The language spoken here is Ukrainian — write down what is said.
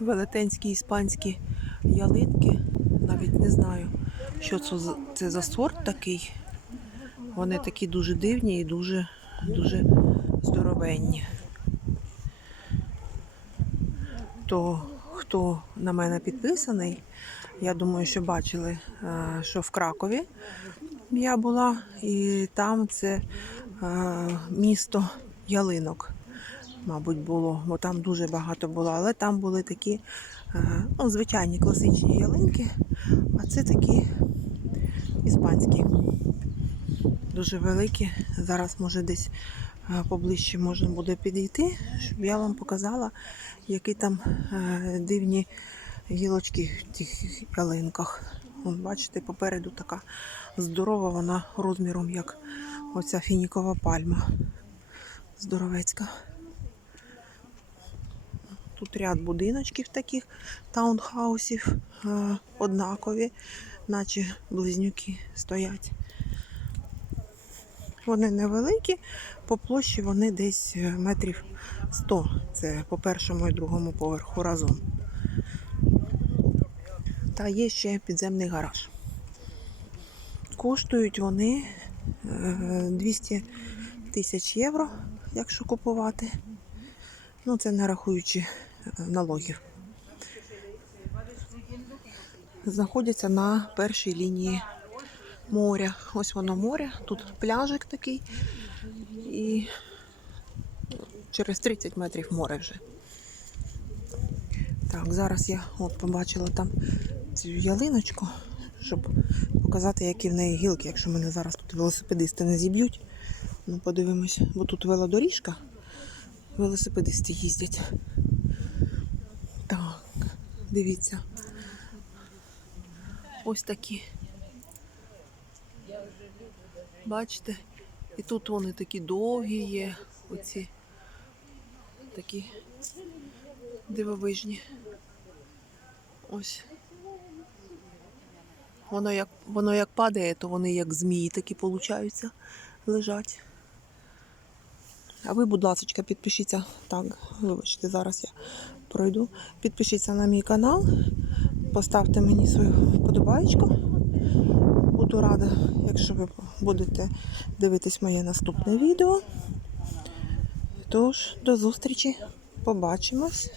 велетенські іспанські ялинки. Навіть не знаю, що це за, це за сорт такий. Вони такі дуже дивні і дуже, дуже здоровенні. То хто на мене підписаний, я думаю, що бачили, е, що в Кракові я була, і там це е, місто ялинок, мабуть, було, бо там дуже багато було, але там були такі е, ну, звичайні класичні ялинки, а це такі іспанські, дуже великі. Зараз, може, десь е, поближче можна буде підійти, щоб я вам показала, які там е, дивні гілочки в тих ялинках. Вон, бачите, попереду така здорова, вона розміром як оця фінікова пальма. Здоровецька. Тут ряд будиночків таких таунхаусів е, однакові, наче близнюки стоять. Вони невеликі, по площі вони десь е, метрів 100. Це по першому і другому поверху разом. Та є ще підземний гараж. Коштують вони е, 200 тисяч євро, якщо купувати. Ну, це не рахуючи е, налогів. Знаходяться на першій лінії моря. Ось воно море, тут пляжик такий. І через 30 метрів море вже. Так, зараз я от побачила там цю ялиночку, щоб показати, які в неї гілки, якщо мене зараз тут велосипедисти не зіб'ють. Ну, подивимось, бо тут велодоріжка, велосипедисти їздять. Так, дивіться. Ось такі. Бачите? І тут вони такі довгі є, оці такі дивовижні. Ось. Воно як, воно як падає, то вони як змії такі получаються, лежать. А ви, будь ласка, підпишіться. Так, вибачте, зараз я пройду. Підпишіться на мій канал, поставте мені свою вподобайку. Буду рада, якщо ви будете дивитись моє наступне відео. Тож, до зустрічі, побачимось.